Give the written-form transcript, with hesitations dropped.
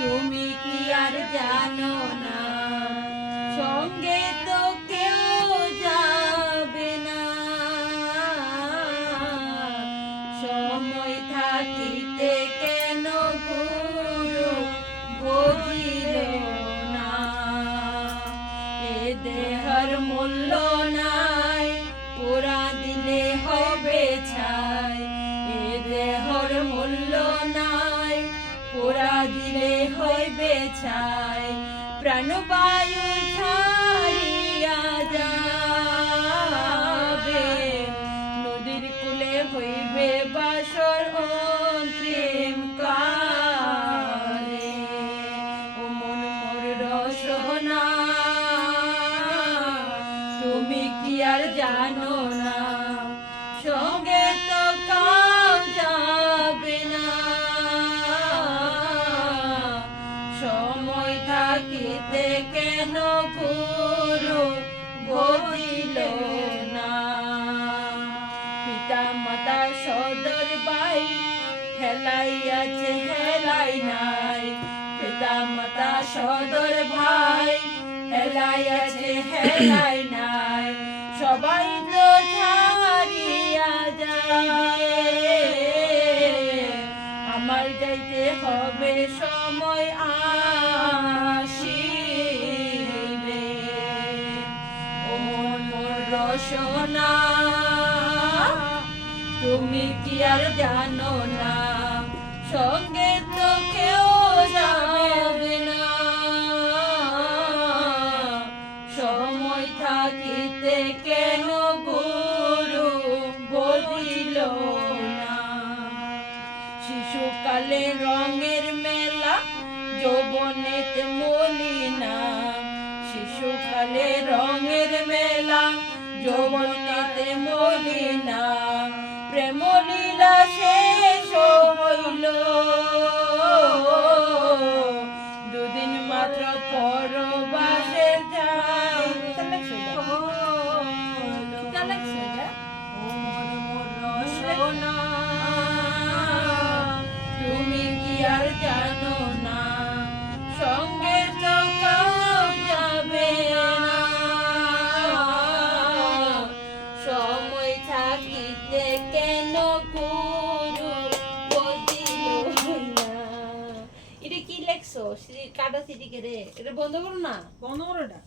তুমি কি আর জানো না সঙ্গে তো কেউ যাবে না সময় থাকিতে কেন গুরু বুঝিল না এ দেহর মূল্য নাই পোড়া দিলে হবে ছাই এ দেহর মূল্য নাই পোড়া দিলে হইবে ছাই প্রাণবায়ু ছাড়িয়া যাবে নদীর কূলে হইবে বাসর অন্তিম কালে ও মন মোর রসনা তুমি কি আর জানো না সঙ্গে তো কাউ যাবে না সময় থাকিতে কেন গুরু বুঝিল না পিতা মাতা সদর ভাই হেলাইয়াছে হেলাই নাই পিতা মাতা সদর ভাই হেলাইয়াছে হেলাই নাই সবাই তো ছাড়িয়া যাবে আমার যাইতে হবে সময় আসিবে ও মোর রসনা তুমি কি আর জানো না সঙ্গে তো কেউ যাবে না সময় থাকিতে কেন গুরু বুঝিল না শিশুকালে রঙের মেলা যৌবনেতে মলিনা শিশুকালে রঙের মেলা যৌবনেতে মলিনা প্রেম লীলা শেষ হইল দুদিন মাত্র পরবাসে যাই তুমি কি আর জানো না সঙ্গে তো কাউ যাবে না সময় থাকিতে কেন গুরু বুঝিল না এটা কি লেখছো কাটা সিটি কে রে এটা বন্ধ করো না বন্ধ করো এটা।